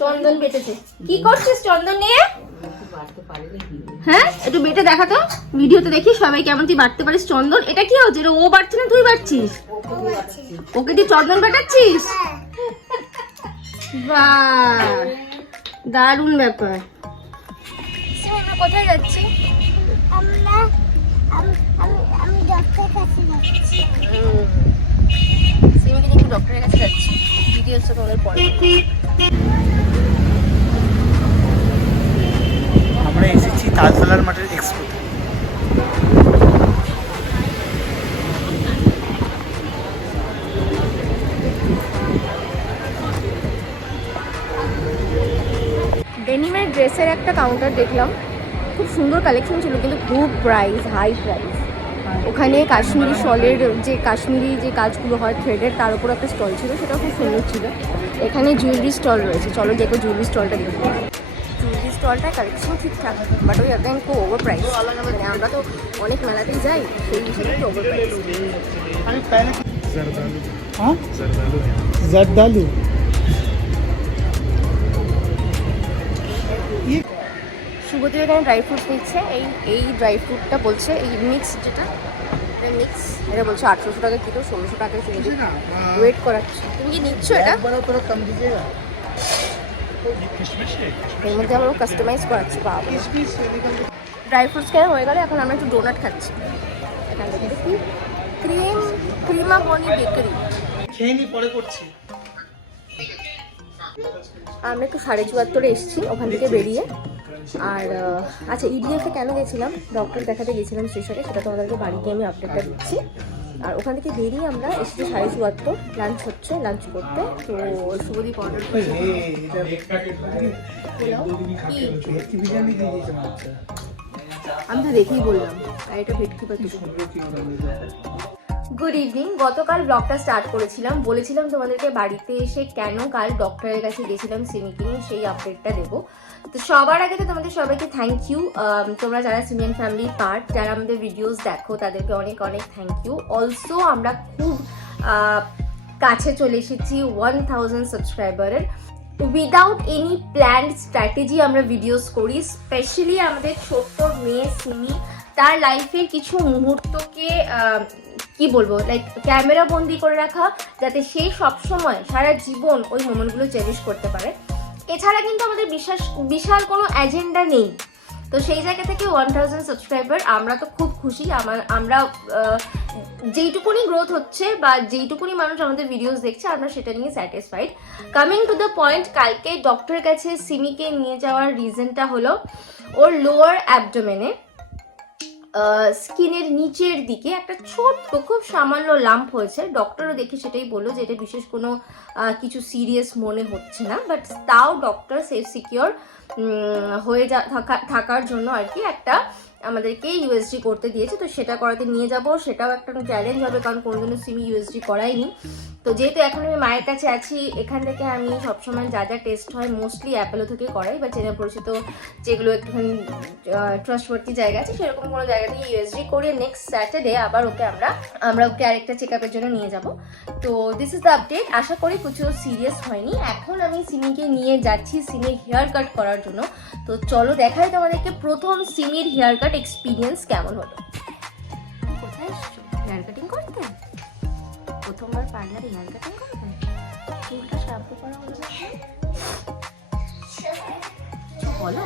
চন্দন বেটেছে। কি করছিস চন্দন নিয়ে? হ্যাঁ একটু বেটে দেখা তো, ভিডিওতে দেখি সবাই কেমন তুই বাটতে পারিস চন্দন। এটা কি হচ্ছে? ও বাটছে না তুই বাটছিস? ওকে তুই চন্দন বাটাচ্ছিস? বাহ দারুণ ব্যাপার। আমরা কোথায় যাচ্ছি? আমি ডক্টরের কাছে যাচ্ছি। সিমিকে নিয়ে ডক্টরের কাছে যাচ্ছি। ভিডিও হচ্ছে তোমাদের পরে। আমরা এসেছি তাজতলার মাঠের এক্সপোতে। ডেনিমের ড্রেসের একটা কাউন্টার দেখলাম, খুব সুন্দর কালেকশন ছিল কিন্তু খুব প্রাইস, হাই প্রাইস। ওখানে কাশ্মীরি শলের যে কাশ্মীরি যে কাজগুলো হয় থ্রেডের, তার উপর একটা স্টল ছিল, সেটাও খুব সুন্দর ছিল। এখানে জুয়েলারি স্টল রয়েছে, চলো দেখো জুয়েলারি স্টলটা দেখবো। জুয়েলারি স্টলটা কালেকশন ঠিকঠাক, বাট ওই একদম খুব ওভার প্রাইস। মানে আমরা তো অনেক মেলাতেই যাই, সেই হিসেবে একটু ওভার প্রাইস। জর্দালু শুভদী এখানে ড্রাই ফ্রুটস নিচ্ছে। এই ড্রাই ফ্রুটটা বলছে, এই মিক্স যেটা মিক্স, এটা বলছে 1800 টাকা কিলো, 1600 টাকায় শুভদী ওয়েট করাচ্ছে। তুমি কি নিচ্ছ এটা? এর মধ্যে আমরা কাস্টমাইজ করাচ্ছি। বাবা ড্রাই ফ্রুটস কেনা হয়ে গেলে এখন আমরা একটু ডোনাট খাচ্ছি। এখান থেকে দেখি ক্রিমা বনি বেকারি। খেয়ে নি পরে করছি। আমরা একটু 74.5 এসেছি ওখান থেকে বেরিয়ে। আর আচ্ছা ইডিএফে কেন গেছিলাম, ডক্টর দেখাতে গেছিলাম স্টেশনে, সেটা তোমাদেরকে বাড়িতে আমি আপডেটটা দিচ্ছি। আর ওখান থেকে বেরিয়ে আমরা এসেছি 74.5, লাঞ্চ হচ্ছে, লাঞ্চ করতে। তো শুভদীপ অর্ডার আমি তো দেখেই বললাম, আর এটা ভেটকি পাতি। Good evening. গতকাল ব্লগটা স্টার্ট করেছিলাম, বলেছিলাম তোমাদেরকে বাড়িতে এসে কেন কাল ডক্টরের কাছে গেছিলাম সিমিকে নিয়ে, সেই আপডেটটা দেবো। তো সবার আগে তো তোমাদের সবাইকে থ্যাংক ইউ, তোমরা যারা সিমিয়ান ফ্যামিলির পার্ট, যারা আমাদের ভিডিওস দেখো তাদেরকে অনেক অনেক থ্যাংক ইউ। অলসো আমরা খুব কাছে চলে এসেছি 1000 সাবস্ক্রাইবারের। উইদাউট এনি প্ল্যান্ড স্ট্র্যাটেজি আমরা ভিডিওস করি, স্পেশালি আমাদের ছোট্ট মেয়ে সিমি তার লাইফের কিছু মুহূর্তকে কি বলবো, লাইক ক্যামেরা বন্দি করে রাখা, যাতে সে সবসময় সারা জীবন ওই মোমেন্টগুলো চেরিশ করতে পারে। এছাড়া কিন্তু আমাদের বিশাল কোনো এজেন্ডা নেই। তো সেই জায়গা থেকে 1000 সাবস্ক্রাইবার, আমরা তো খুব খুশি। আমরা যেইটুকুনি গ্রোথ হচ্ছে বা যেইটুকুনি মানুষ আমাদের ভিডিওস দেখছে, আমরা সেটা নিয়ে satisfied. Coming to the point, কালকে ডক্টরের কাছে সিমিকে নিয়ে যাওয়ার রিজনটা হলো ওর লোয়ার অ্যাবডোমেনে স্কিনের নিচের দিকে একটা ছোট্ট খুব সামান্য লাম্প হয়েছে। ডক্টরও দেখে সেটাই বললো যে এটা বিশেষ কোনো কিছু সিরিয়াস মনে হচ্ছে না, বাট তাও ডক্টর সেফ সিকিওর হয়ে থাকার জন্য আর কি একটা আমাদেরকে ইউএসজি করতে দিয়েছে। তো সেটা করাতে নিয়ে যাব, সেটাও একটা চ্যালেঞ্জ হবে, কারণ কোনোদিনও সিমি ইউএসজি করাইনি। তো যেহেতু এখন আমি মায়ের কাছে আছি, এখান থেকে আমি সবসময় যা যা টেস্ট হয় মোস্টলি অ্যাপেলো থেকে করাই, বা চেনা পরিচিত যেগুলো একটুখানি ট্রাস্টওয়ার্থি জায়গা আছে সেরকম কোনো জায়গা থেকে ইউএসজি করে নেক্সট স্যাটারডে আবার ওকে আমরা ওকে আরেকটা চেক আপের জন্য নিয়ে যাব। তো দিস ইজ দ্য আপডেট। আশা করি কিছু সিরিয়াস হয়নি। এখন আমি সিমিকে নিয়ে যাচ্ছি সিমির হেয়ার কাট করার জন্য। তো চলো দেখাই তোমাদেরকে প্রথম সিমির হেয়ার কাট এক্সপিরিয়েন্স কেমন হলো। কোথায় এসছো হেয়ার কাটিং করতে? প্রথমবার পার্লারে হেয়ার কাটিং করবে? চুলটা শ্যাম্পু করা হলো না, বলো।